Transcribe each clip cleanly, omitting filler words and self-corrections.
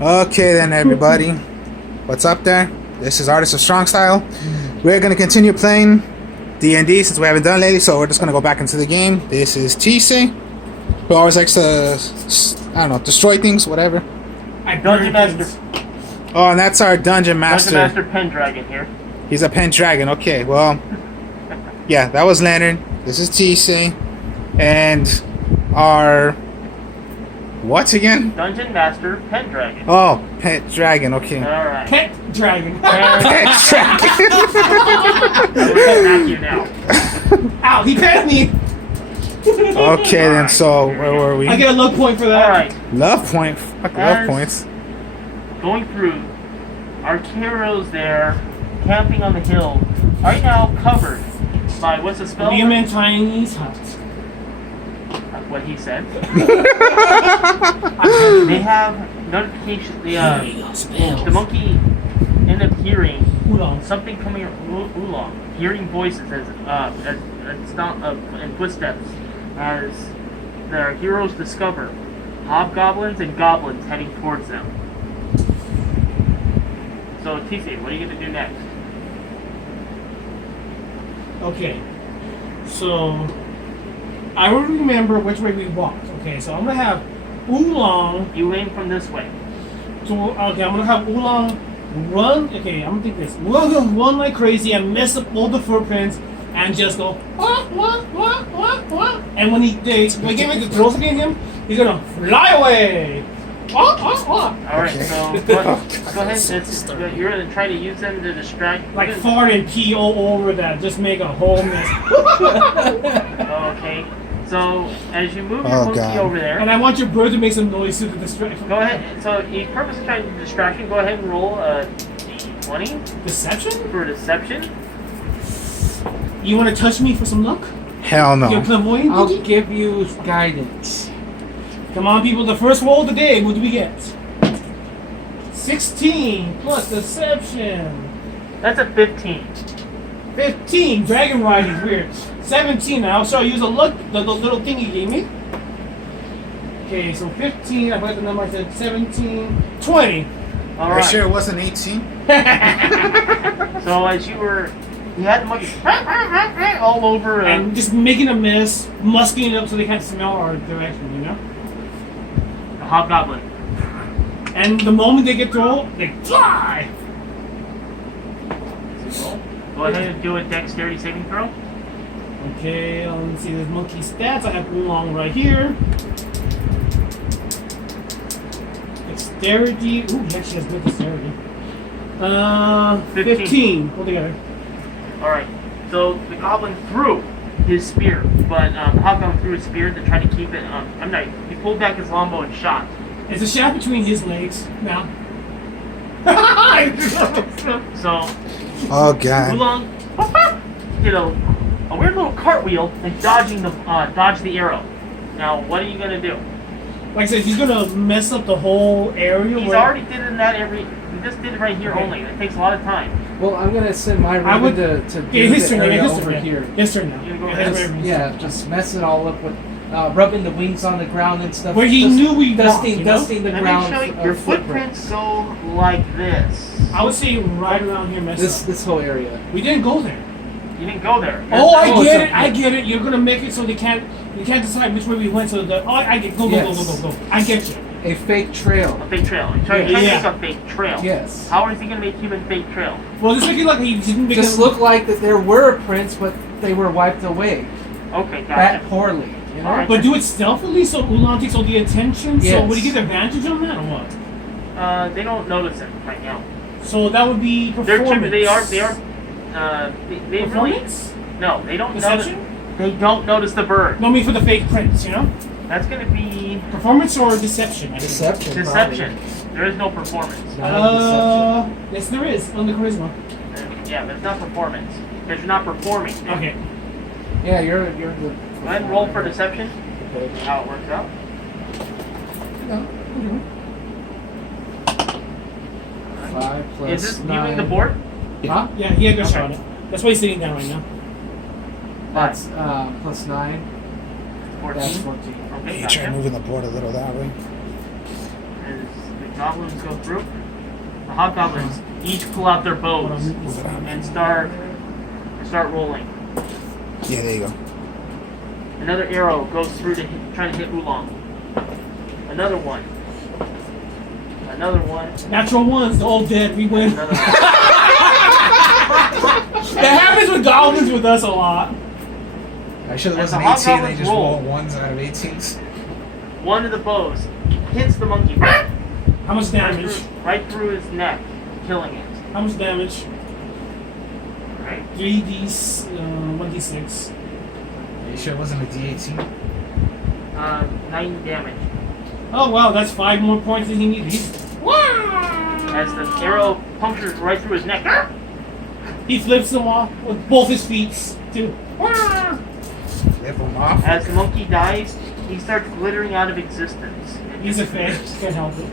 Okay then, everybody. What's up there? This is Artist of Strong Style. We're gonna continue playing D&D since we haven't done lately, so we're just gonna go back into the game. This is Tise, who always likes to, I don't know, destroy things, whatever. Dungeon Master. Oh, and that's our Dungeon Master. Dungeon Master Pendragon here. He's a Pendragon. Okay, well, yeah, that was Leonard. This is Tise, and our what again? Dungeon Master Pendragon. Oh, Pet Dragon. Okay. All right. Pet dragon. Pet Dragon. Smack you now. Ow, he pet me. Okay, then. So where were we? I get a luck point for that. All right. Love point. Fuck love points. Going through, our heroes there, camping on the hill, are now covered by what's the spell? Liam and Tiny's hut. That's what he said. They have notification. The monkey ended up hearing something coming oolong, hearing voices as and footsteps as their heroes discover hobgoblins and goblins heading towards them. So, TC, what are you going to do next? Okay. So, I will remember which way we walked. Okay, so I'm going to have Oolong. You aim from this way. So, okay, I'm going to have Oolong run. Okay, I'm going to think this. Oolong's going to run like crazy and mess up all the footprints and just go, wah, wah, wah, wah, wah. And when they get ready to throw something at him, he's going to fly away. Alright, so go ahead. You're going to try to use them to distract. Like fart and pee all over that. Just make a whole mess. Okay. So as you move your monkey over there, and I want your bird to make some noise to distract. Go ahead. So you purposely trying to distract him. Go ahead and roll a d20. Deception? For deception. You want to touch me for some luck? Hell no. You're clairvoyant? I'll give you guidance. Come on, people. The first roll of the day. What do we get? 16 plus deception. That's a 15. 15. Dragon riding is weird. 17 now. So I use the little thing you gave me. Okay, so 15. I put the number. I said 17. 20. All Are right. you sure it wasn't 18? So as you had the monkey all over and just making a mess, musking it up so they can't smell our direction, you know? a hobgoblin. And the moment they get thrown, they fly! Go ahead and do a dexterity saving throw. Okay, let me see this monkey stats. I have Oolong right here. Dexterity. Ooh, he actually has good dexterity. 15 altogether. Alright, so the goblin threw his spear, but the hobgoblin threw his spear to try to keep it. He pulled back his longbow and shot. It's a shaft between his legs now. So, oh god. Oolong did a weird little cartwheel and dodged the arrow. Now, what are you gonna do? Like I said, he's gonna mess up the whole area. He's already did it in that area. He just did it right here only. It takes a lot of time. Well, I'm gonna send my raven to do his the turn. area His over turn. here. His turn now. You go Yeah, ahead. Just mess it all up with rubbing the wings on the ground and stuff. Where he knew we dusting, walked, dusting the Let ground. me show you. Your footprints go like this. I would say right around here, mess up. This whole area. We didn't go there. You didn't go there. Oh, I get it. okay. I get it. You're gonna make it so they can't. You can't decide which way we went. So I get go. I get you. A fake trail. A fake trail. You're trying to make a fake trail. Yes. How is he going to make human fake trail? Well, just make it like he didn't make Just it look like that there were prints, but they were wiped away. Okay, gotcha. That poorly. You know? Alright. But do it stealthily so Oolong takes all the attention. So Yes. would he get advantage on that or what? They don't notice it right now. So that would be performance. They really Performance? no. They don't notice. Deception? They don't notice the bird. No, I mean for the fake prints, you know. That's going to be Performance or deception? Deception. deception. There is no performance. Yes, there is on the charisma. Yeah, but it's not performance because you're not performing. Okay. Yeah, you're the. Go ahead and roll for deception. Okay. How it works out. No. 5 plus Is this 9. viewing the board? Huh? Yeah, he had good shot on it. That's why he's sitting down right now. That's plus 9. 14. That's 14. Okay, You try gotcha. moving the board a little that way. Is the Goblins go through. The hobgoblins each pull out their bows and start rolling. Yeah, there you go. Another arrow goes through to try to hit Oolong. Another one. Another one. Natural ones, they're all dead. We win. Another one. That happens with goblins with us a lot. I should As have the wasn't 18. They hobgoblins just roll. roll ones out of 18s. One of the bows hits the monkey How much damage? right through his neck, killing it. How much damage? Right. 1d6. Are you sure it wasn't a D18? 9 damage. Oh wow, that's 5 more points than he needed. As the arrow punctures right through his neck. He flips them off with both his feet too. Flip them off. As the monkey dies, he starts glittering out of existence. He's a fan. Can't help it.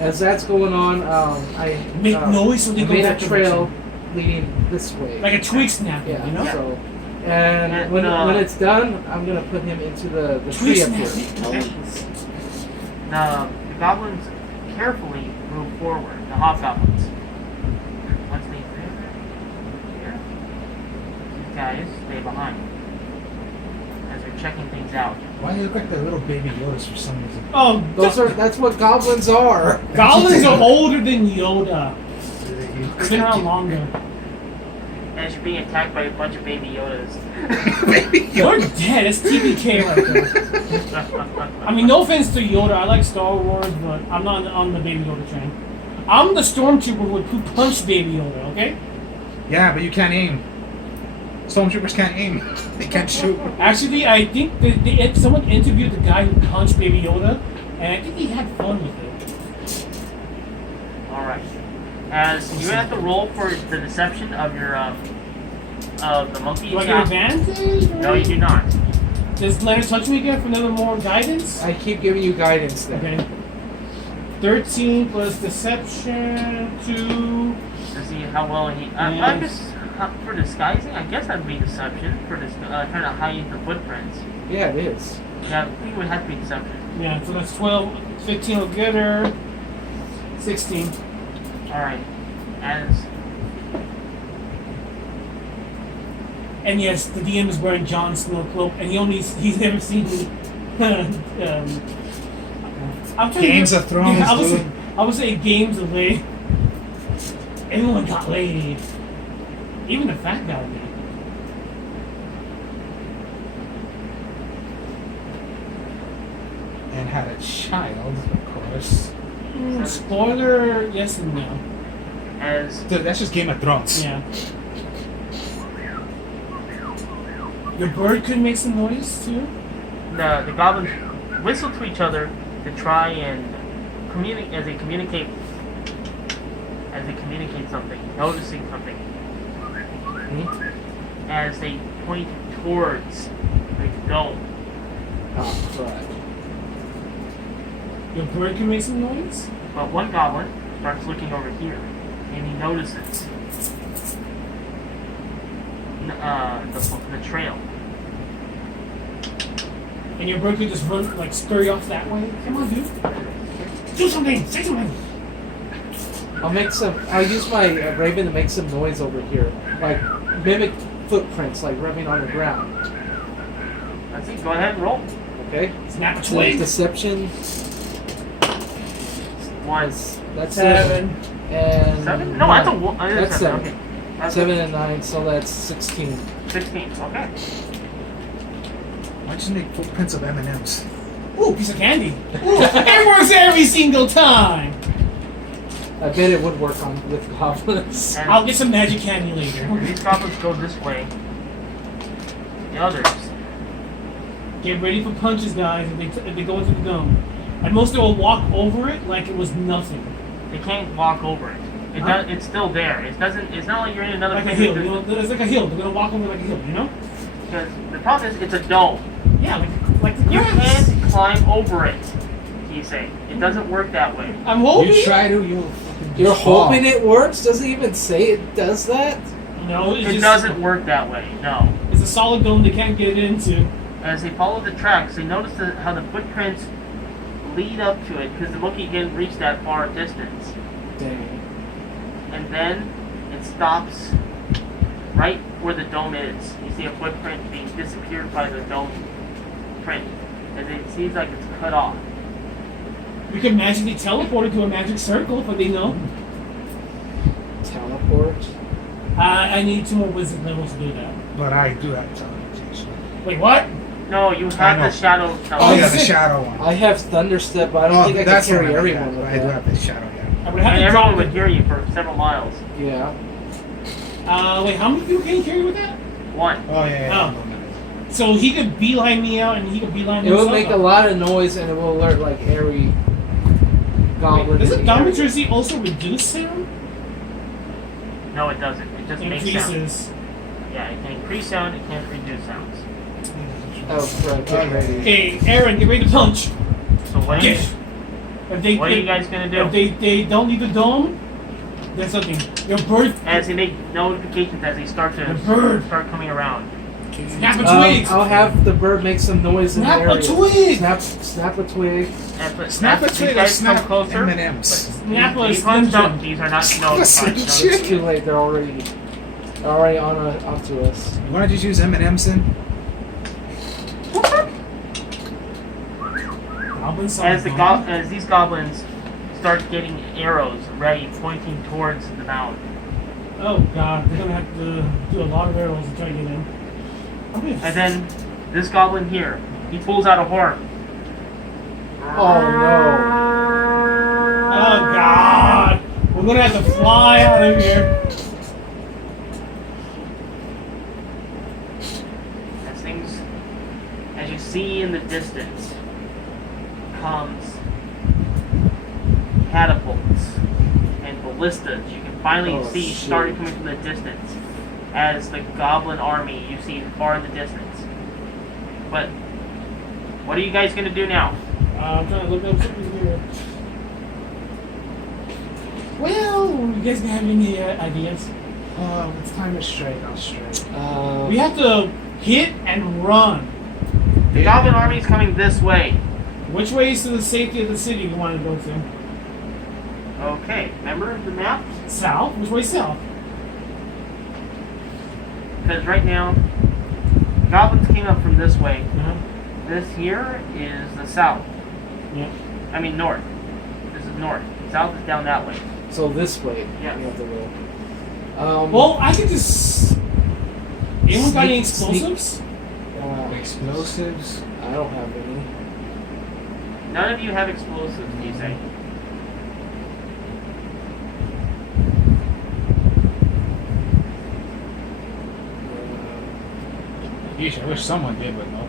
As that's going on, I Make noise so they I go made a that trail leading this way. Like a twig snap, yeah, you know? so. And when it's done, I'm gonna put him into the Twig tree up snap. here. The goblins carefully move forward. The hobgoblins. Once they get here, these guys stay behind as they're checking things out. Why do you look like the little baby Yodas for some reason? Oh, That's what goblins are. goblins are older than Yoda. They've been around longer. As you're being attacked by a bunch of baby Yodas. You're dead. It's TPK right there. I mean, no offense to Yoda. I like Star Wars, but I'm not on the Baby Yoda train. I'm the stormtrooper who punched Baby Yoda, okay? Yeah, but you can't aim. Stormtroopers can't aim. They can't shoot. Actually, I think someone interviewed the guy who punched Baby Yoda, and I think he had fun with it. Alright. As you have to roll for the deception of your of the monkey. Do I get advantage? No, you do not. Does Leonard touch me again for another more guidance? I keep giving you guidance there. Okay. 13 plus deception, 2. To see how well he. I guess for disguising, I guess that'd be deception for trying to hide the footprints. Yeah, it is. Yeah, I think it would have to be deception. Yeah, so that's 12. 15 will get her. 16. Alright. As And yes, the DM is wearing Jon Snow cloak, and he's never seen me. I'm trying Games to, of Thrones, dude. I would say Games of Laid. Everyone got laid. Even the fat guy did. And had a child, of course. Spoiler, yes and no. as Dude, that's just Game of Thrones. Yeah. Your bird could make some noise too. the goblins whistle to each other to try and communicate as they communicate something, noticing something. As they point towards the dome. Oh, crap. Your bird can make some noise. But one goblin starts looking over here, and he notices the trail. And your bird could just run, like, scurry off that way. Come on, dude. Do something. Say something. I'll use my raven to make some noise over here. Like, mimic footprints, like rubbing on the ground. Let's see. Go ahead and roll. Okay? Snap a So twig. deception. One. That's 7. And 7? No, that's a one. That's 7. Okay. That's 7 and 9, so that's 16. 16. Okay. Why'd you make footprints of M&M's? Ooh, piece of candy. Ooh, it works every single time. I bet it would work on with goblins. And I'll get some magic candy later. these goblins go this way. The others. Get ready for punches, guys, if they go into the dome. And most of them will walk over it like it was nothing. They can't walk over it. It's still there. It doesn't. It's not like you're in another. Like a place hill. that- You know, it's like a hill. They're gonna walk over like a hill, you know? Because the problem is, it's a dome. Yeah, like the You grass. can't climb over it. He's saying it doesn't work that way. I'm hoping. You try to, you'll You're fall. hoping it works? Does it even say it does that? No, it's It just, doesn't work that way. No. It's a solid dome they can't get into. As they follow the tracks, they notice how the footprints lead up to it because the monkey didn't reach that far distance. Dang. And then it stops right where the dome is. You see a footprint being disappeared by the dome print. And it seems like it's cut off. We can magically teleport it to a magic circle, but they know. Teleport. I need 2 more wisdom levels to do that. But I do have teleportation. Wait, what? No, you have the shadow Oh yeah, the sick. shadow one. I have Thunderstep, but I don't think I can that's carry the one I everyone got, with but I do that. have the shadow. Yeah. I would have And to everyone drop would it. hear you for several miles. Yeah. Wait, how many people can you carry with that? 1. Oh yeah. Oh. So he could beeline me out, and he could beeline It will himself make a out. lot of noise, and it will alert like every goblin. Does in the the area. Dominatricity also reduce sound? No, it doesn't. It just makes sound. Increases. Yeah, it can increase sound, it can't reduce sounds. Oh, Fred, get ready. Okay, Aaron, get ready to punch. So what are you, If what are you guys going to If do? they don't leave the dome, there's something. Your bird. As they make notifications as they start The to bird. start coming around. Snap a twig. I'll have the bird make some noise in Snap the a area. twig. Snap a twig. Snap a as twig these or guys come snap closer. M&Ms. Snap a These ones Slim don't. Jim. These are not Snap a notified. Slim No, Jim. It's too late. They're already on up to us. You want to just use M&Ms then? Goblin song. as these goblins start getting arrows ready, pointing towards the mound. Oh god, they're gonna have to do a lot of arrows to try to get in. And then this goblin here, he pulls out a horn. Oh no! Oh god, we're gonna have to fly out of here. As you see in the distance, comes catapults and ballistas. You can finally see shit. starting coming from the distance as the goblin army you see far in the distance. But what are you guys gonna do now? I'm trying to look up something here. Well, you guys have any ideas? It's time to strike. I'll strike. We have to hit and run. The goblin army is coming this way. Which way is to the safety of the city you want to go to? Okay, remember the map? South? Which way south? Because right now, goblins came up from this way. Uh-huh. This here is the south. Yeah. I mean north. This is north. South is down that way. So this way. Yeah. We have to go. Well, I could just... Anyone got any Sneak- explosives? Explosives. I don't have any. None of you have explosives, you say? Yeesh, I wish someone did, but no.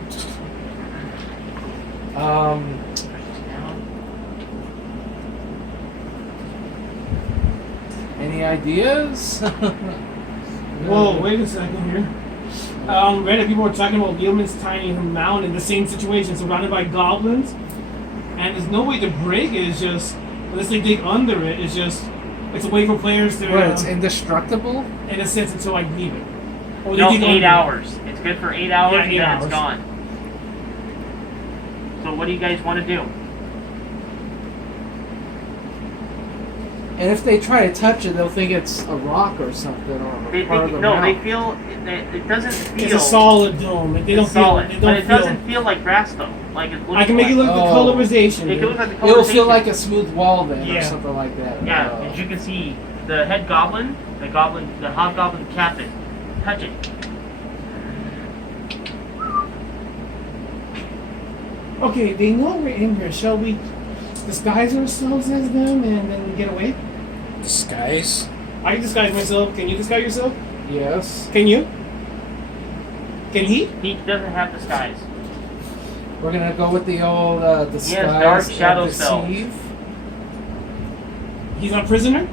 Any ideas? Whoa, wait a second here. Reddit people were talking about Yeoman's tiny mound in the same situation, surrounded by goblins. And there's no way to break it, it's just, unless they dig under it, it's a way for players to, What, it's indestructible? in a sense, until I leave it. Or they No, dig 8 under it. hours. It's good for 8 hours Yeah, and 8 then hours. it's gone. So what do you guys want to do? And if they try to touch it, they'll think it's a rock or something, or They part of think, the no, they rock. feel it doesn't feel It's a solid dome. They don't it's solid, feel. They but don't it feel. doesn't feel like grass though. Like it looks I can make like, it look at the Oh. colorization. It can look like the It'll feel colorization. like a smooth wall then, or Yeah. something like that. Yeah, as you can see, the head goblin, the hobgoblin captain, touch it. Okay, they know we're in here. Shall we disguise ourselves as them and then get away? Disguise. I can disguise myself. Can you disguise yourself? Yes. Can you? Can he? He doesn't have disguise. We're gonna go with the old disguise dark shadow and spells. deceive. He's a prisoner?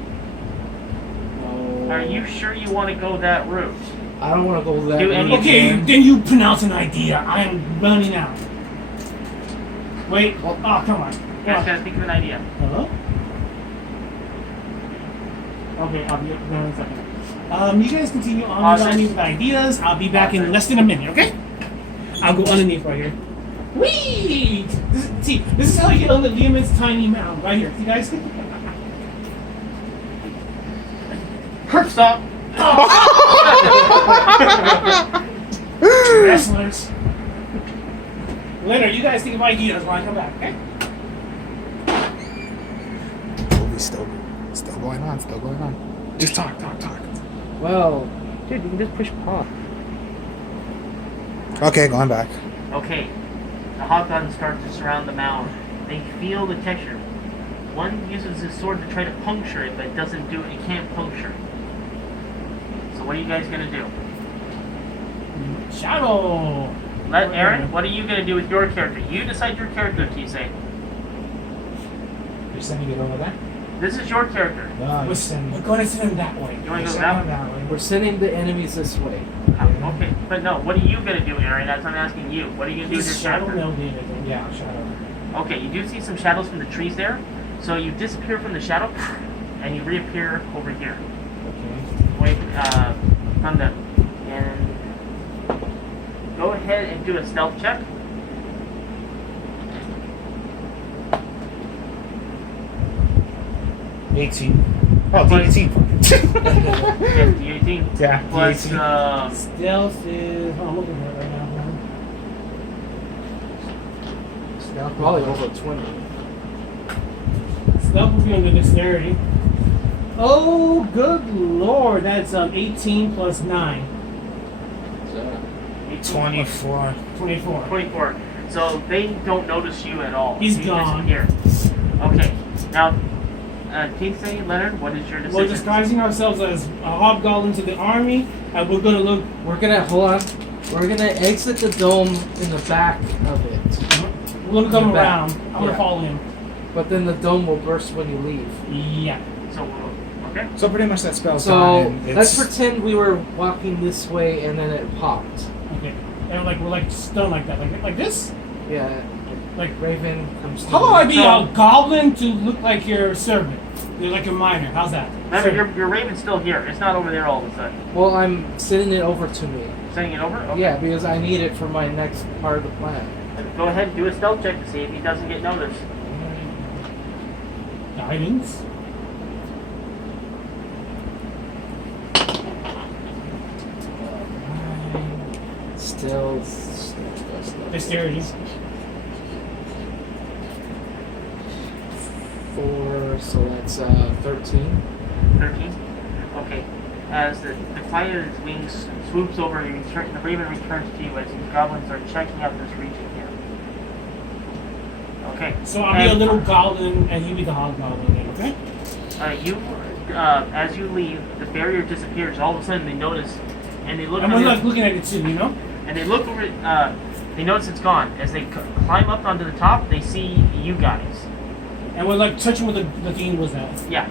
No. Are you sure you want to go that route? I don't want to go that Do route. any- Okay, then you pronounce an idea. I'm running out. Wait. Well- Oh, come on. You Come guys on. gotta think of an idea. Hello? Okay, I'll be up there in a second. You guys continue on Awesome. with ideas. I'll be back in less than a minute, okay? I'll go underneath right here. Whee! This is how you get on the Lehman's tiny mound. Right here. See, guys? Herb stop. Wrestlers. Leonard, you guys think of ideas when I come back, okay? Movie's still going on, still going on. Just talk. Well, Dude, you can just push pause. Okay, going back. Okay, the hobgoblins start to surround the mound. They feel the texture. One uses his sword to try to puncture it, but it doesn't do it. It can't puncture. So what are you guys gonna do? Shadow. Aaron, what are you gonna do with your character? You decide your character, Kisei. You're sending it over there? This is your character. No, We're you're sending going to send him that way. You want to go sending that way? that way. we're sending the enemies this way. Okay, but no. What are you gonna do, Aaron? That's what I'm asking you. What are you gonna do with He's your shadow character? melding, I think. Yeah, shadow. Okay, you do see some shadows from the trees there. So you disappear from the shadow, and you reappear over here, Okay. away from them. And go ahead and do a stealth check. 18. Oh, D18. Yes, D18. Yeah, Plus, D18. Stealth is. Oh, I'm looking for it right now. Probably over 20. Stealth will be under dexterity. Oh, good lord. That's 18 plus 9. 24. 24. 24. So they don't notice you at all. He's You gone. disappear. Okay. Now, Kinsey, Leonard, what is your decision? We're disguising ourselves as hobgoblins of the army, and we're gonna look. We're gonna exit the dome in the back of it. We're gonna come In the back. around. I'm gonna Yeah. follow him. But then the dome will burst when you leave. Yeah. So, okay. So pretty much that spell's So gone. And let's it's, pretend we were walking this way and then it popped. Okay. And we're like stunned like that, like this. Yeah. Like, Raven comes to how about I be So- a goblin to look like your servant? You're like a miner. How's that? Remember, Servant. your raven's still here. It's not over there all of a sudden. Well, I'm sending it over to me. Sending it over? Okay. Yeah, because I need it for my next part of the plan. Go ahead and do a stealth check to see if he doesn't get noticed. Guidance. Still. Dexterity. 4, so that's 13. 13. Okay. As the fire's wings swoops over, the raven returns to you as these goblins are checking out this region here. Okay. So I'll be a little goblin, and you be the hobgoblin then, okay? As you leave, the barrier disappears. All of a sudden, they notice, and they look. And we're over- like looking at it too, you know? And they look over. They notice it's gone. As they climb up onto the top, they see you guys. And we're like touching where the thing was at. Yeah.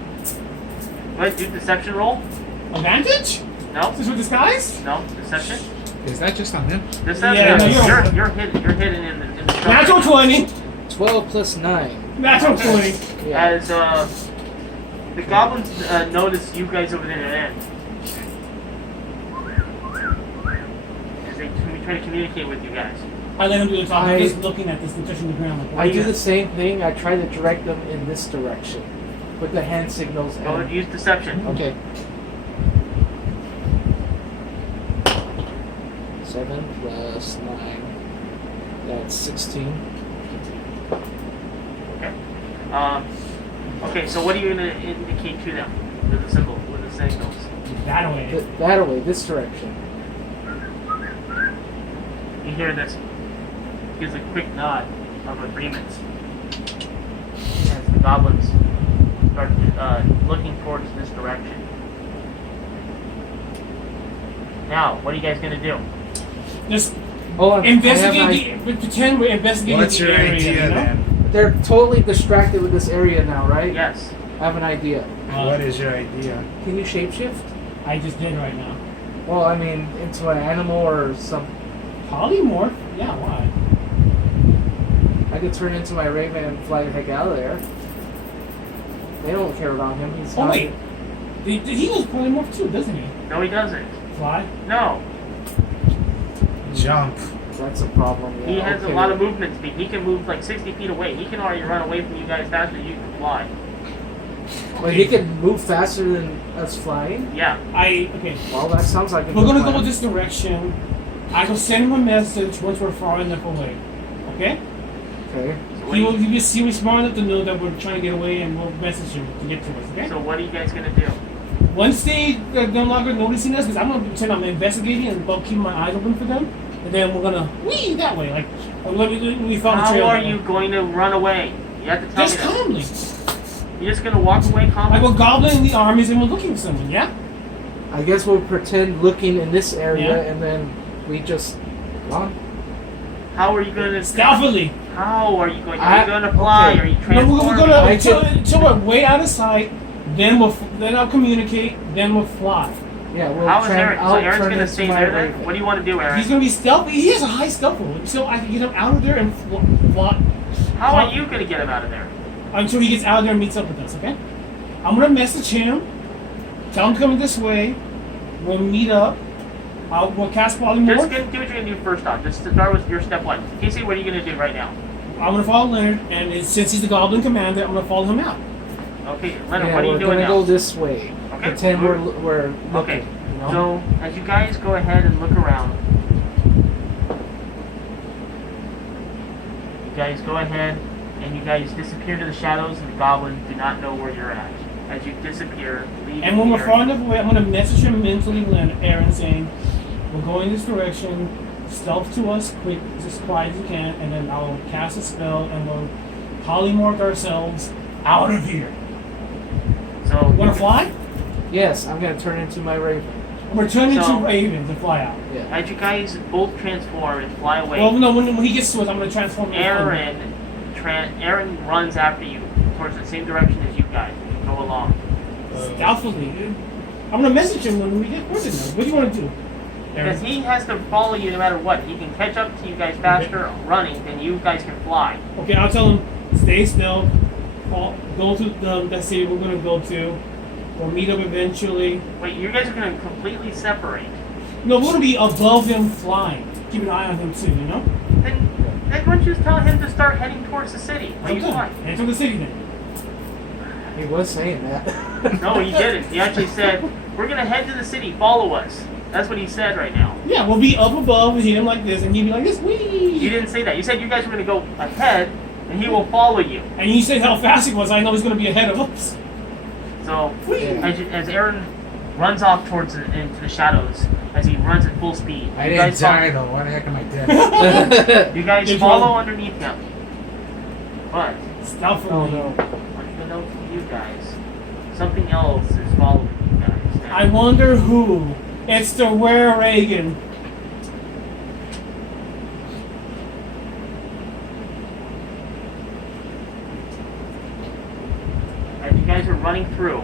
Go ahead, do deception roll. Advantage? No. Is this with disguise? No. Deception. is that just on him? Deception. Yeah, no, you're hidden in the structure. Natural 20. 12 plus 9. Natural 20. Yeah. As the goblins notice you guys over there and as they try to communicate with you guys. I let him do the talk. I'm I- just looking at this and touching the ground. Like, I do the same thing. I try to direct them in this direction with the hand signals. Go ahead, use deception. Okay. 7 plus 9. That's 16. Okay. Okay. So what are you gonna indicate to them with the symbol, with the signals? that way. That away, this direction. You hear this? Gives a quick nod of agreement as the goblins start looking towards this direction. Now, what are you guys gonna do? Just Oh, I have investigate pretend we're investigating What's the your area, idea you know? then? They're totally distracted with this area now, right? Yes. I have an idea. What is your idea? Can you shapeshift? I just did right now. Well, I mean, into an animal or some. Polymorph? Yeah, why? I could turn into my raven and fly the heck out of there. They don't care about him. He's Oh not- wait, he was polymorph too, doesn't he? No, he doesn't. Fly. No. Jump. That's a problem. Yeah, He has okay. a lot of movement speed. He can move like 60 feet away. He can already run away from you guys faster than you can fly. But he can move faster than us flying? Yeah. Okay. Well, that sounds like a We're good gonna go plan. this direction. I will send him a message once we're far enough away. Okay? Okay. So what, He are will you, be smart enough to know that we're trying to get away, and we'll message him to get to us. Okay? so what are you guys gonna do? Once they're no longer noticing us, because I'm gonna pretend I'm investigating and I'll keep my eyes open for them, and then we're gonna wee that way, like we found the How trail. are that you way. going to run away? You have to tell Just me that. calmly. You're just gonna walk away calmly? Like we're gobbling the armies and we're looking for someone. Yeah. I guess we'll pretend looking in this area Yeah. and then we just run. How are you gonna Stealthily. How are you going? Are you gonna fly? okay. Are you No, transforming? we're gonna I until we're way out of sight. Then then I'll communicate. Then we'll fly. Yeah, we'll How is try. Aaron? So I'll Aaron's turn gonna into stay my there then? raven. What do you want to do, Aaron? He's gonna be stealthy. He has a high stealth roll, so I can get him out of there and fly How are you gonna get him out of there? until he gets out of there and meets up with us. Okay? I'm gonna message him. Tell him to come this way. We'll meet up. We'll cast Just polymorph. do what you're gonna do first off. Just to start with your step one. Casey, what are you gonna do right now? I'm gonna follow Leonard, and since he's the Goblin Commander, I'm gonna follow him out. Okay, Leonard, Yeah, what are you we're doing gonna now? go this way. Okay. Pretend we're looking. Okay. You know? So as you guys go ahead and look around, you guys go ahead and you guys disappear to the shadows, and the goblins do not know where you're at. As you disappear, leave And when the we're far area. enough away, I'm gonna message him mentally, Aaron, saying, "We're going this direction. Stealth to us, quick, as quiet as you can, and then I'll cast a spell, and we'll polymorph ourselves out of here." So You wanna fly? Yes, I'm gonna turn into my raven. We're turning So- into ravens and fly out. Yeah. as you guys both transform and fly away, Well, no, when he gets to us, I'm gonna transform him. Aaron runs after you towards the same direction as you guys. You go along. Stealthily, dude. I'm gonna message him when we get closer now. What do you want to do? Because Aaron? he has to follow you no matter what. He can catch up to you guys faster running than you guys can fly. Okay, I'll tell him, stay still. Go to the city we're gonna go to. We'll meet up eventually. Wait, you guys are going to completely separate. No, we're gonna be above him flying. Keep an eye on him too, you know? Then why don't you just tell him to start heading towards the city? Where you fly? Head to the city then. He was saying that. No, he didn't. He actually said, "We're going to head to the city. Follow us." That's what he said right now. Yeah, we'll be up above him like this, and he'd be like this, You wee. didn't say that. You said you guys were going to go ahead, and he will follow you. And you said how fast he was. I know he's gonna be ahead of us. So Whee! as Aaron runs off towards into the shadows, as he runs at full speed, I you didn't guys die though. Why the heck am I dead? You guys Did you- follow underneath him. But Stealthily. Oh no. unbeknownst to you guys, something else is following you guys. now. I wonder who. It's the Were Reagan. As you guys are running through,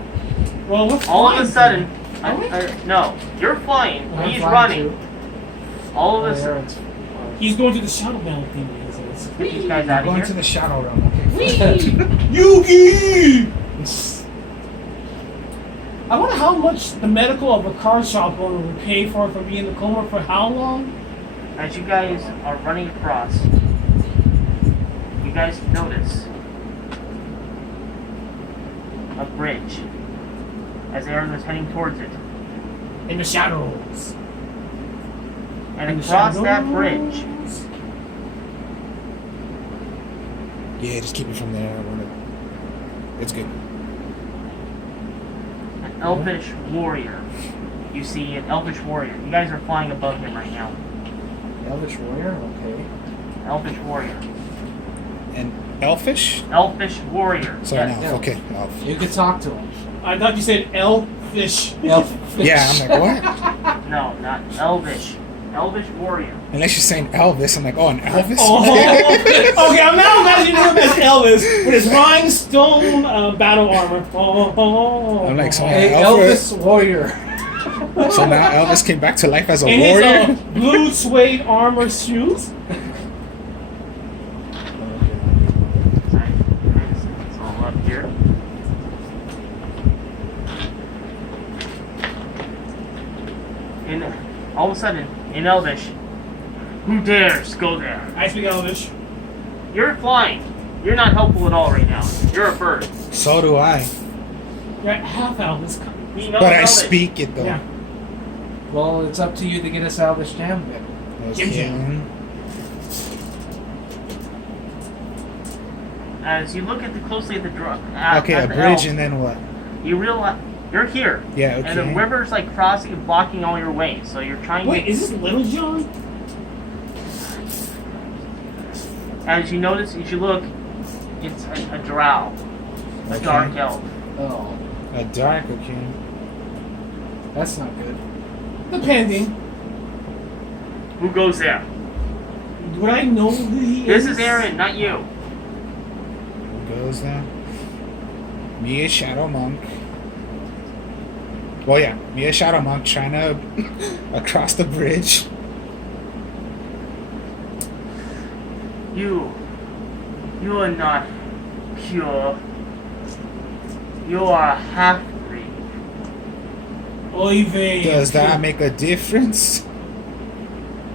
Well, we're all of flying. a sudden, Are we? no, you're flying. I'm He's flying running. too. All of Oh, a sudden, Aaron's flying. He's going to the shadow belt thing. He says. get these guys out of Going here. to the shadow realm. Okay. Yugi! I wonder how much the medical of a car shop owner would pay for being in the coma for how long? As you guys are running across, you guys notice a bridge as Aaron was heading towards it. In the shadows. And In the across that shadows. bridge, Yeah, just keep it from there. It's good. an elfish warrior. You see an elfish warrior. You guys are flying above him right now. Elvish warrior? Okay. Elfish warrior. And elfish? Elfish warrior. Sorry, Yes. no. Yeah. Okay, elf. You can talk to him. I thought you said elfish. Elf. Yeah, I'm like, what? No, not elvish. Elvish warrior. Unless you're saying Elvis, I'm like, oh, an Elvis? Oh, okay, I'm now imagining him as Elvis with his rhinestone battle armor. Oh, I'm like, so- Hey, Elvis. Elvis warrior. So now Elvis came back to life as a in warrior? his blue suede armor shoes. It's all up here. And all of a sudden, in Elvish, Who dares go there? I speak Elvish. You're flying. You're not helpful at all right now. You're a bird. So do I. You're half Elvish. He knows But I Elvish. speak it though. Yeah. Well, it's up to you to get us Elvish Gambit. Jim Jim. As you look closely at the drug. Okay, a bridge and then what? You realize you're here. Yeah, okay. And the river's like crossing and blocking all your way. So you're trying Wait, to. is this Little John? As you notice, as you look, it's a drow. A Okay. dark elf. Oh, A dark, okay. that's not good. Depending. Who goes there? Would I know who he This is? is Aaron, not you. Who goes there? Me, a shadow monk. Well, yeah, me, a shadow monk trying to across the bridge. You are not pure. You are a half-breed. Oy vey. Does that make a difference?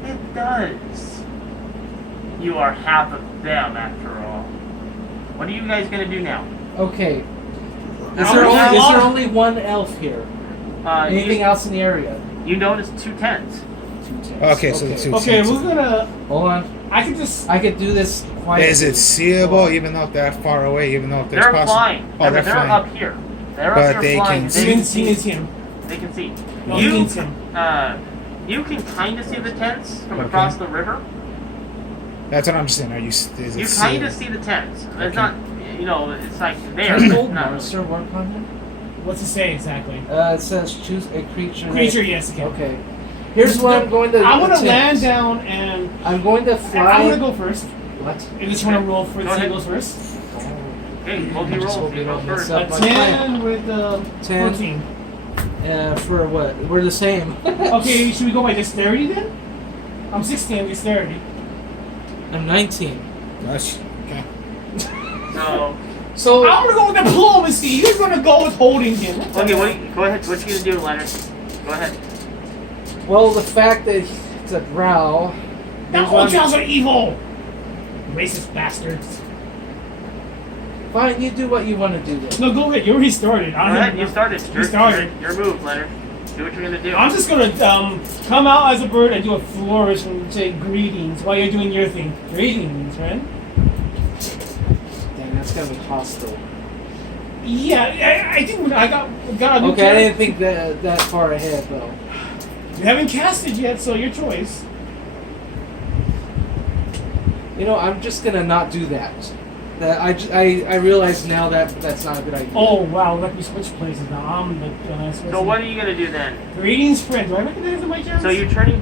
It does. You are half of them, after all. What are you guys gonna do now? Okay. Is How there, many only, is there are- only one elf here? Anything else in the area? You notice 2 tents. 2 tents. Okay, so the 2 Okay, tents. we're gonna. Hold on. I can just. I could do this quietly. Is it seeable even though they're far away, even though if there's They're possible? flying. Oh, they're they're flying. up here. They're But up here they flying. can He see- means he means him. They can see. No, he means him. You can kind of see the tents from Okay. across the river. That's what I'm saying. Are you? Is it You kind of see the tents. Okay. It's not, it's like there. Does but Old not- Monster work on him? What's it say exactly? It says choose a creature. Creature, yes, okay. Okay. Here's what I'm going to I want to attempt. land down and. I'm going to And fly. I'm gonna go first. What? I just want to roll for Go the ahead. goes first. Okay, both you Just roll. hope You you go don't mess first. up. A my plan. 10 with 10. 14. For what? We're the same. Okay, should we go by dexterity then? I'm 16 dexterity. I'm 19. Gosh. Okay. So, So I'm gonna go with diplomacy. You're gonna go with holding him. okay, go ahead. What you gonna do, Leonard? Go ahead. well, the fact that it's a drow. Now here's all what I'm- drows are evil. Racist bastards. Fine, you do what you want to do then. No, go ahead. You already started. Go ahead. You started. You started. Your move, Leonard. Do what you're gonna do. I'm just gonna come out as a bird and do a flourish and say greetings while you're doing your thing. Greetings, friend. Dang, that's gonna be hostile. Yeah, I think I got a new Okay, I character. didn't think that far ahead though. You haven't casted yet, so your choice. You know, I'm just gonna not do that. That I realize now that that's not a good idea. Oh wow, let me switch places now. I'm the. So what are you gonna do then? Greetings, friend. Do I recognize my chance? So you're turning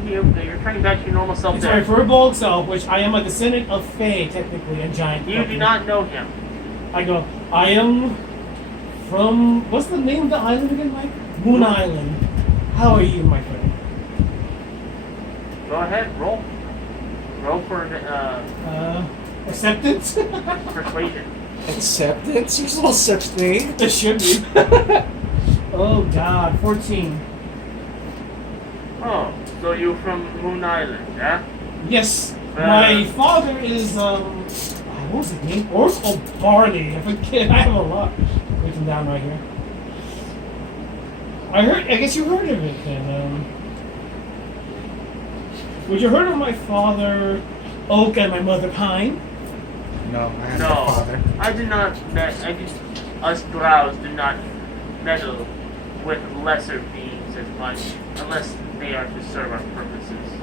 back to your normal self It's my there. verbal self, which I am a descendant of Fae, technically, a giant. You do puppet. not know him. I go. I am from. What's the name of the island again, Mike? Moon Island. How are you, my friend? Go ahead, roll. Roll for Acceptance. persuasion. Acceptance? There's no such thing. There should be. Oh God, 14. Oh, so you're from Moon Island, yeah? Yes, my father is what was his name? Oracle Barley. I forget. I have a lot written down right here. I guess you heard of it then. Would you heard of my father Oak and my mother Pine? No, I have No, no father. I do not. Us drows do not meddle with lesser beings as much, unless they are to serve our purposes.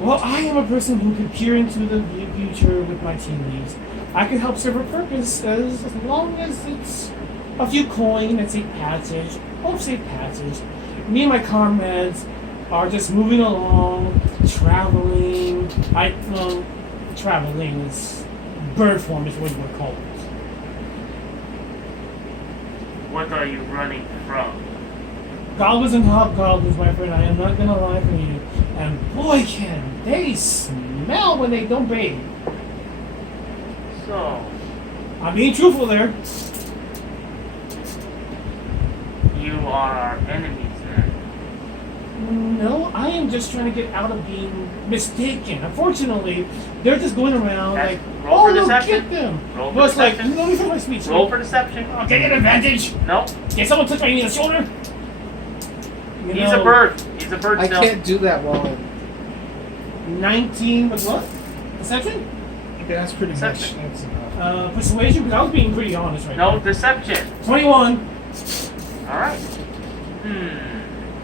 Well, I am a person who can peer into the future with my tea leaves. I can help serve a purpose as long as it's a few coin and safe passage. Hope safe passage. Me and my comrades are just moving along, traveling. Traveling is bird form is what you would call it. What are you running from? Goblins and hobgoblins, my friend. I am not gonna lie for you. And boy, can they smell when they don't bathe. So, I'm being truthful there. you are our enemies then. No, I am just trying to get out of being mistaken. Unfortunately, they're just going around That's- like, roll oh, for no, deception. get them. Roll for Well, it's like, deception. let me finish my speech. Roll for deception. Okay, get advantage. No, Can someone touch me on the shoulder? You he's know, a bird. He's a bird I still. can't do that while I'm. 19, but what? Deception? Okay, that's pretty much. Deception. That's enough. Persuasion, because I was being pretty honest right No, now. deception. 21. Alright.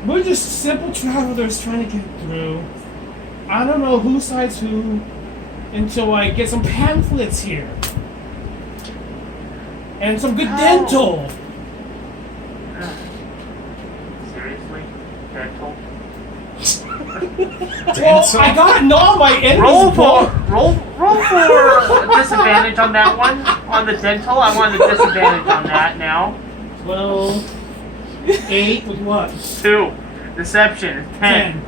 We're just simple travelers trying to get through. I don't know who sides who until I get some pamphlets here. And some good Ow. dental. Seriously? Dental? Well, I gotta know my enemies. Roll for disadvantage on that one. On the dental, I want a disadvantage on that now. 12. 8 with what? 2. Deception is 10.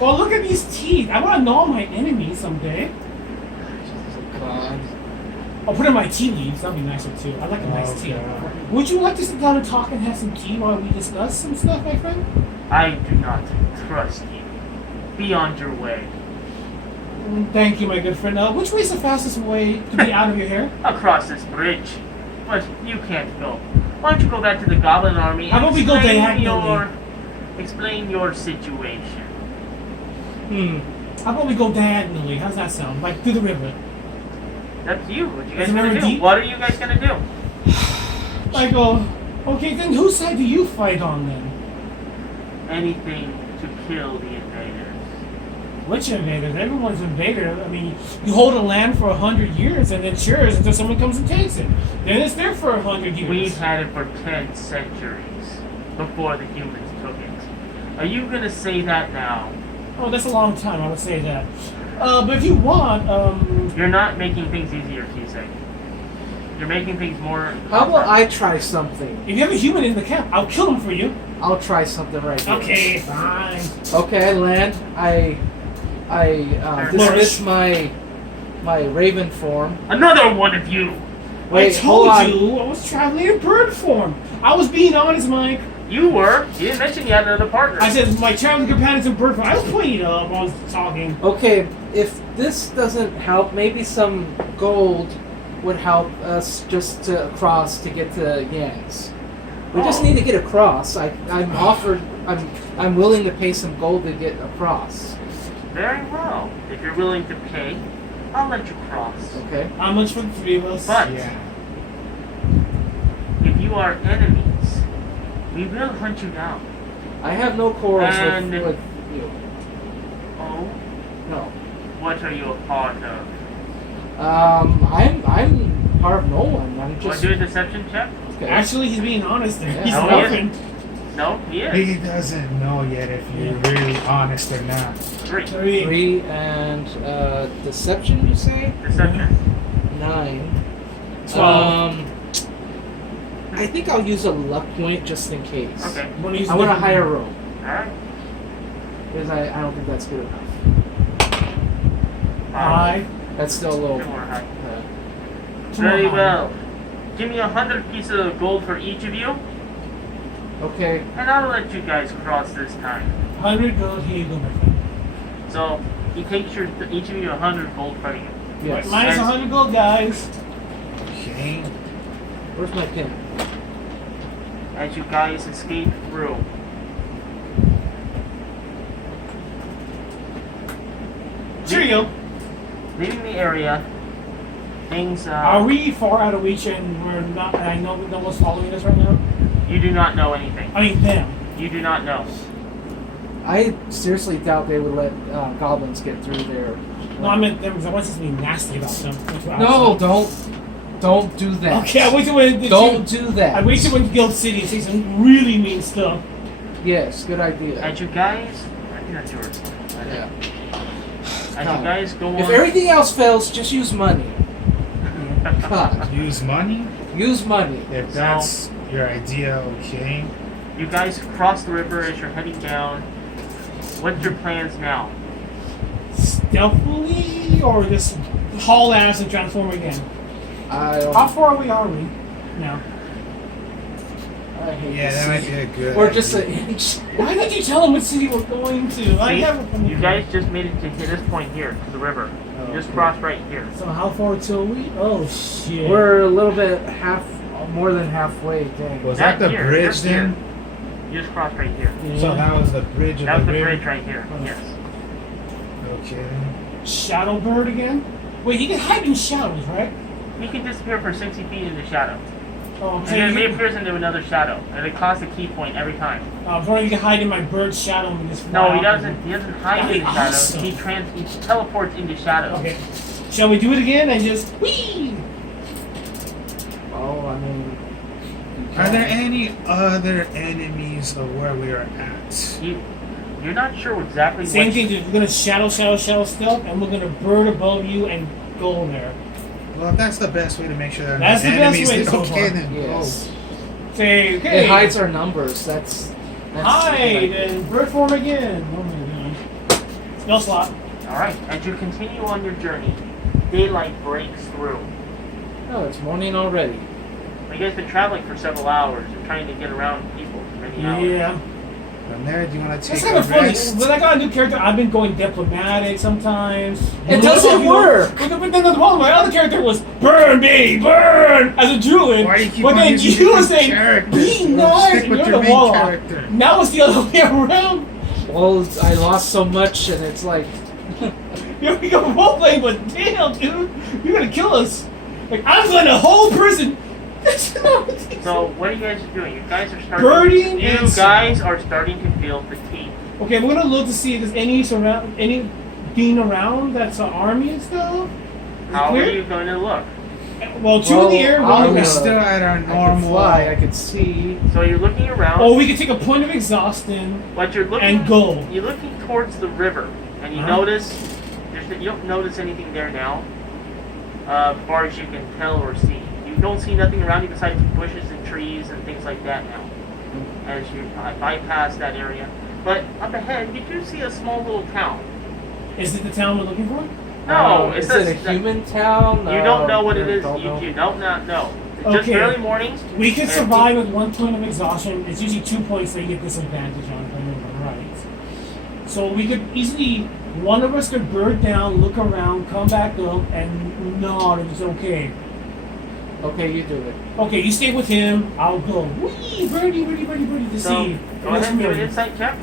Well, look at these teeth. I want to know my enemies someday. God. I'll put in my tea leaves. That'd be nicer too. I like a nice tea. God. Would you like to sit down and talk and have some tea while we discuss some stuff, my friend? I do not trust you. Be on your way. Thank you, my good friend. Which way is the fastest way to be out of your hair? Across this bridge. But you can't go. Why don't you go back to the Goblin Army How and about we go explain your situation. How about we go diagonally? How's that sound? Like through the river. That's you. What you guys Isn't gonna there do? a deep- What are you guys gonna do? I go, okay, then whose side do you fight on then? Anything to kill the invaders. Which invaders? Everyone's invader. I mean, you hold a land for 100 years and it's yours until someone comes and takes it. Then it's there for 100 years. We've had it for 10 centuries before the humans took it. Are you gonna say that now? Oh, that's a long time, I would say that. But if you want, You're not making things easier, Kisei. You're making things more... How about I try something? if you have a human in the camp, I'll kill him for you. I'll try something right now. Okay, fine. Okay, I land. I dismiss my raven form. Another one of you! Wait, I told hold on. you I was traveling in bird form. I was being honest, Mike. You were. You didn't mention you had another partner. I said my traveling companions in bird form. I was playing it up. I was talking. Okay, if this doesn't help, maybe some gold would help us just to cross to get to Yan's. We just Oh. need to get across. I'm willing to pay some gold to get across. Very well. If you're willing to pay, I'll let you cross. Okay. How much for the three of us? But Yeah. if you are enemies, we will hunt you down. I have no quarrels And- with you. Oh, No. what are you a part of? I'm part of no one. I'm Want just to do a deception check? okay. Actually, he's being honest there. Yeah. He's No, he nothing. No, he is. He doesn't know yet if you're really honest or not. 3. 3 and deception. You say Deception. 9. 12. I think I'll use a luck point just in case. Okay. You wanna use I want a the- higher roll Alright. because I don't think that's good enough. Five. That's still a little. Two more high. Two Very more high. well. Give me 100 pieces of gold for each of you, Okay. and I'll let you guys cross this time. 100 gold. Here you go, my friend. So, he takes each of you 100 gold from you. Yes. Minus 100 gold, guys. Okay. Where's my pin? As you guys escape through. Cheerio. Leaving the area, things, Are we far out of reach and we're not? And I know no one's following us right now. you do not know anything. I mean them. You do not know. I seriously doubt they would let goblins get through there. No, I meant them. 'Cause I want to be nasty about them. That's what I No, was don't do that. saying. Okay, I wait till when. Don't do that. I wait till when Guild City and say some really mean stuff. Yes, good idea. As you guys, I think that's yours. Yeah. As you guys go If on, everything else fails, just use money. God, Use money? use money. If that's your idea, okay. you guys cross the river as you're heading down. What's your plans now? Stealthily or just haul ass and transform again? I How far away are we now? hate Yeah, to that see. might be a good. Or just idea. an inch. Why did you tell him what city we're going to? I See, never. you guys just made it to this point here, to the river. You just crossed right here. So how far till we? Oh shit. We're a little bit more than halfway. Dang. Was that the here, bridge just then? here. You just crossed right here. So that was the bridge of That was the river? bridge right here. Oh. Yes. Okay. Shadow bird again? Wait, he can hide in shadows, right? He can disappear for 60 feet into shadow. Oh, And so then you can, reappears into another shadow. And it costs a key point every time. I was wondering if you can hide in my bird shadow and just fly No, he out. doesn't. He doesn't hide That'd in be the shadows. awesome. He teleports into shadows. Okay. Shall we do it again and just whee? Oh, I mean. Are there any other enemies of where we are at? You're not sure exactly Same what. thing. We're gonna shadow stealth, and we're gonna bird above you and go there. Well, if that's the best way to make sure there are no That's the best enemies, way then so okay far. then. Yes. Say, okay. It hides our numbers. That's Hide and bird form again. Oh my god. Spell slot. Alright, as you continue on your journey, daylight breaks through. Oh, it's morning already. You guys have been traveling for several hours and trying to get around people for many hours. Yeah. From there, do you want to That's take kind a of funny. rest? When I got a new character, I've been going diplomatic sometimes. It doesn't work. But then the problem, my other character was burn me, burn as a druid. Why do you keep but on then using you were different saying characters? be Well, nice, stick and with you're your the main warlock. character. Now it's the other way around. Well, I lost so much, and it's like. Here we go role playing, but damn, dude, you're gonna kill us. Like I'm going to whole prison. So what are you guys doing? You guys are starting. Birding You and guys are starting to feel fatigued. Okay, we're gonna look to see if there's any being around that's an army and stuff. Is it How are clear? you going to look? Well, two in the air, one I'll in We're the go. ground. still at our I could normal. fly. I could see. So you're looking around. Or we could take a point of exhaustion But you're looking and go. You're looking towards the river, and you Uh-huh. notice you don't notice anything there now, as far as you can tell or see. You don't see nothing around you besides bushes and trees and things like that now, as you bypass that area. But up ahead, you do see a small little town. Is it the town we're looking for? No, is it a human town? You don't know what it is. Don't know. You don't not know. It's just Okay. early morning. We could and- survive with 1 point of exhaustion. It's usually 2 points that you get disadvantage on, if I remember right. So we could easily, one of us could bird down, look around, come back up, and nod if it's okay. Okay, you do it. Okay, you stay with him. I'll go. Whee! Birdie, birdie, birdie, birdie to So see. go ahead and give an insight check.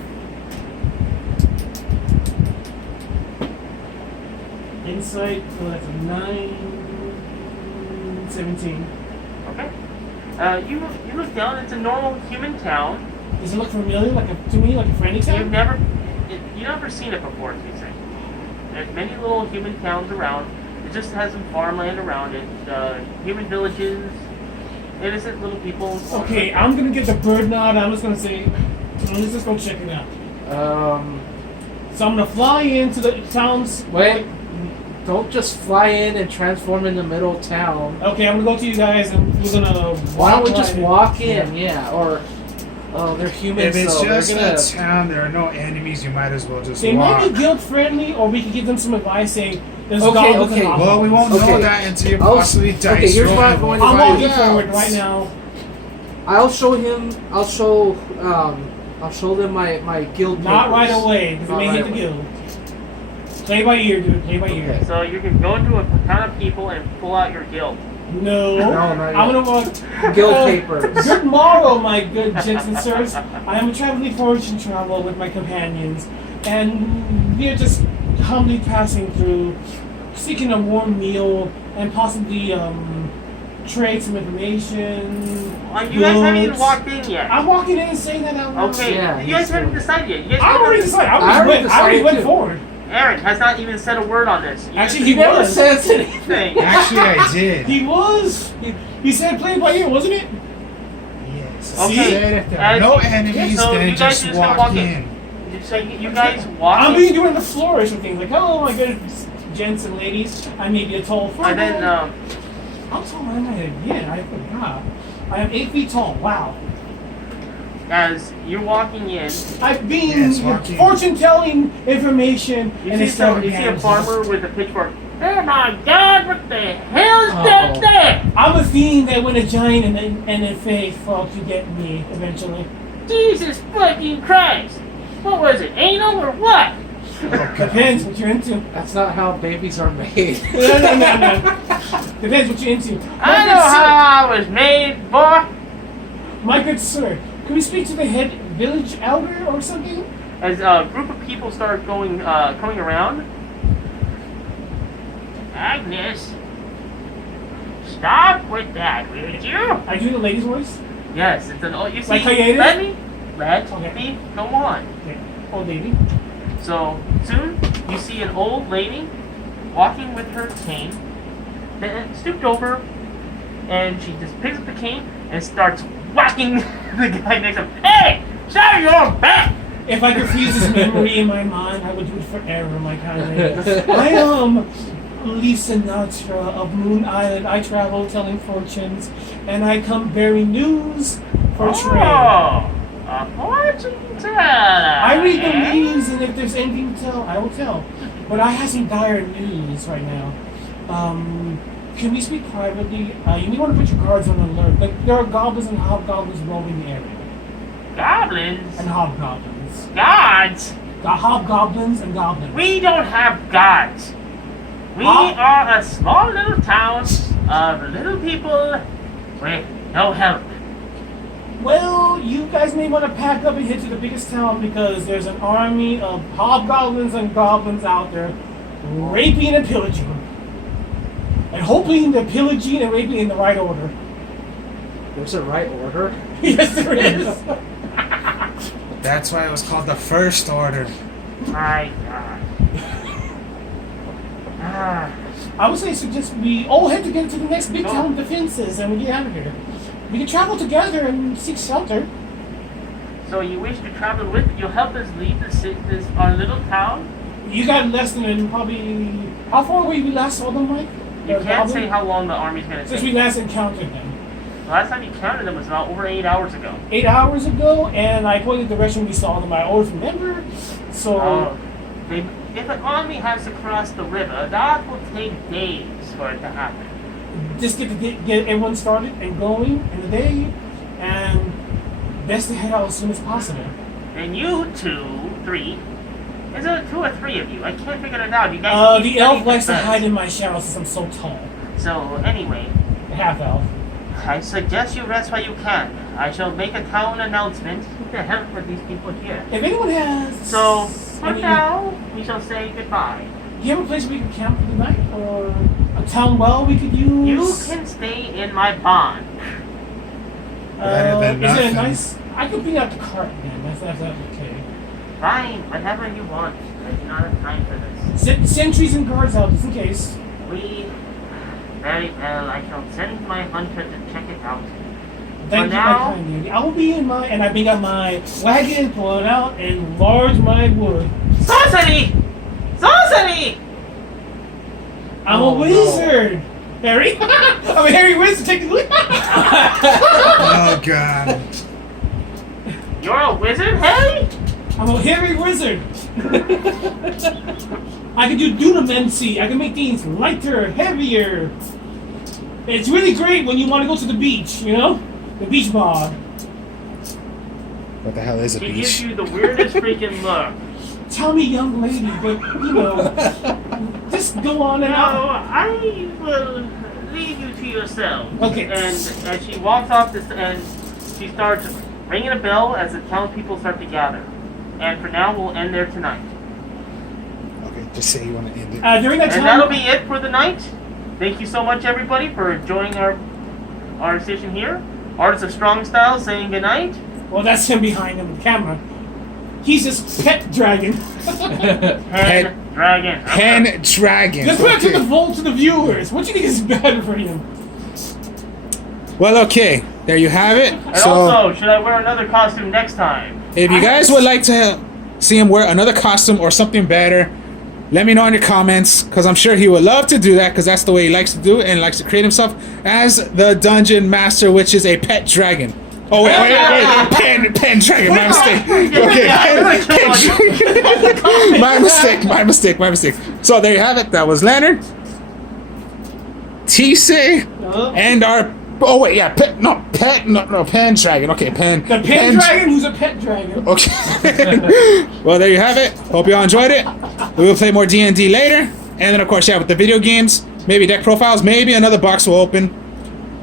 Insight, so that's a 9, 17. Okay. You look down. It's a normal human town. Does it look familiar, to me, like a friendly You've town? never seen it before, as you say. There's many little human towns around. It just has some farmland around it. Human villages, innocent little people. Okay, I'm gonna get the bird nod. I'm just gonna say, let's just go check it out. So I'm gonna fly into the town's. Wait. Don't just fly in and transform in the middle of town. Okay, I'm gonna go to you guys and we're gonna. Why don't we walk just right walk in? Yeah. Or. Oh, they're humans. If it's so just they're gonna. a town, there are no enemies. You might as well just They walk. might be guild friendly, or we can give them some advice saying there's Okay, goblins and okay. hobgoblins. Well, we won't know Okay. that until you I'll- possibly dice okay, here's what I'm roll. going to I'm find walking out. forward right now. I'll show him. I'll show them my guild. Not right papers. away, because it Not may right hit the away. guild. Play by ear, dude. Play by ear. Okay. So you can go into a town of people and pull out your guild. No. No, not I'm yet. gonna walk. Guild papers. Good morrow, my good gents and sirs. I am a traveling fortune traveler with my companions, and we are just humbly passing through, seeking a warm meal and possibly trade some information. You guys haven't even goods. walked in yet. I'm walking in and saying that out loud. Okay, Yeah, you guys he's haven't doing- decided yet. You guys I already decided. I already decided went too. forward. Eric has not even said a word on this. You Actually, just he Never was. says anything. saying. Actually, I did. He was. He said play by ear, wasn't it? Yes. Okay. I said if there are no enemies, So then you guys just just gonna walk walk in. in. So you guys walk I'm in, being doing the flourish of things like, hello, my good gents and ladies. I may be a tall and furry. then How tall am I again? I forgot. I am 8 feet tall. Wow. as you're walking in, I've been Yes, walking. fortune telling information you and see it's never a farmer with a pitchfork Oh my God! What the hell's that there? I'm a fiend that went a giant and then fake frog to get me eventually. Jesus fucking Christ! What was it? Anal or what? Depends what you're into. That's not how babies are made. No. Depends what you're into. I know how I was made, boy. My good sir, can we speak to the head village elder or something? As a group of people start coming around. Agnes, stop with that, will you? I do the lady's voice. Yes, it's an old. You see, Like hiatus? let Okay. me go on. Okay. Old lady. So soon you see an old lady walking with her cane, then stooped over, and she just picks up the cane and starts whacking the guy next to him. Hey, show your back! If I could freeze this memory in my mind, I would do it forever, my kind of lady. I am Lisa Sinatra of Moon Island. I travel telling fortunes, and I come bearing news for trade. Oh, a fortune teller. I read the eh? leaves, and if there's anything to tell, I will tell. But I have some dire news right now. Can we speak privately? You may want to put your cards on alert. Like, there are goblins and hobgoblins roaming the area. Goblins? And hobgoblins. Gods? Got hobgoblins and goblins. We don't have gods. We are a small little town of little people with no help. Well, you guys may want to pack up and head to the biggest town because there's an army of hobgoblins and goblins out there raping and pillaging. And hoping they're pillaging and raping in the right order. There's a right order. Yes, there is. That's why it was called the First Order. My God. I would say suggest we all head together to the next big town defenses and we get out of here. We can travel together and seek shelter. So you wish to travel with? You'll help us leave this our little town? You got less than probably... How far away we last saw them, Mike? You can't say how long the army's going to Since take. we last encountered them. The last time you counted them was about over 8 hours ago. 8 hours ago, and I pointed the direction we saw them. I always remember. So... If an army has to cross the river, that will take days for it to happen. Just get everyone started and going in the day, and best to head out as soon as possible. And you three. Is there 2 or 3 of you? I can't figure it out. You guys. The elf likes to hide in my shadow since I'm so tall. So anyway, The half elf. I suggest you rest while you can. I shall make a town announcement to help with these people here. If anyone has... So for now, we shall say goodbye. Do you have a place we can camp for the night, or a town well we could use? You can stay in my barn. Better than is it a nothing. nice? I could bring out the cart then. That's okay. Fine, whatever you want. I do not have time for this. Sentries and guards out just in case. Very well. I shall send my hunter to check it out. Thank you, now- my kind lady. I will be in my, and I bring out my wagon, pull it out, and enlarge my wood. Sorcery! Sorcery! I'm a wizard, Harry. I'm a Harry wizard, technically. Oh God. You're a wizard, Harry? I'm a Harry wizard. I can do dunamancy. I can make things lighter, heavier. It's really great when you want to go to the beach, you know? The beach bar. What the hell is a He gives beach? you the weirdest freaking look. Tell me, young lady, but, you know, just go on and No, on. I will leave you to yourself. Okay. And as she walks off this, and she starts ringing a bell as the townspeople start to gather. And for now, we'll end there tonight. Okay, just say you want to end it. During that And time, that'll be it for the night. Thank you so much, everybody, for joining our session here. Artists of Strong Style saying goodnight. well, that's him behind him with the camera. He's just pet dragon. Pen Dragon. Pen Dragon. Let's put it to Okay. the vote to the viewers. What do you think is better for him? Well, okay, there you have it. And So, also, should I wear another costume next time? if you guys would like to see him wear another costume or something better, let me know in the comments, because I'm sure he would love to do that, because that's the way he likes to do it and likes to create himself as the dungeon master, which is a pet dragon. Oh wait, pen dragon. My mistake. Okay, pen dragon. My mistake. So there you have it. That was Leonard. Tise, and our oh wait, yeah, pen dragon. Okay, pen. The pen dragon, who's a pet dragon. Okay. Well, there you have it. Hope y'all enjoyed it. We will play more D&D later, and then of course, yeah, with the video games, maybe deck profiles, maybe another box will open.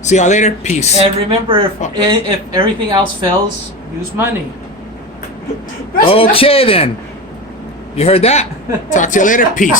See y'all later. Peace. And remember, if everything else fails, use money. Okay then. You heard that? Talk to you later. Peace.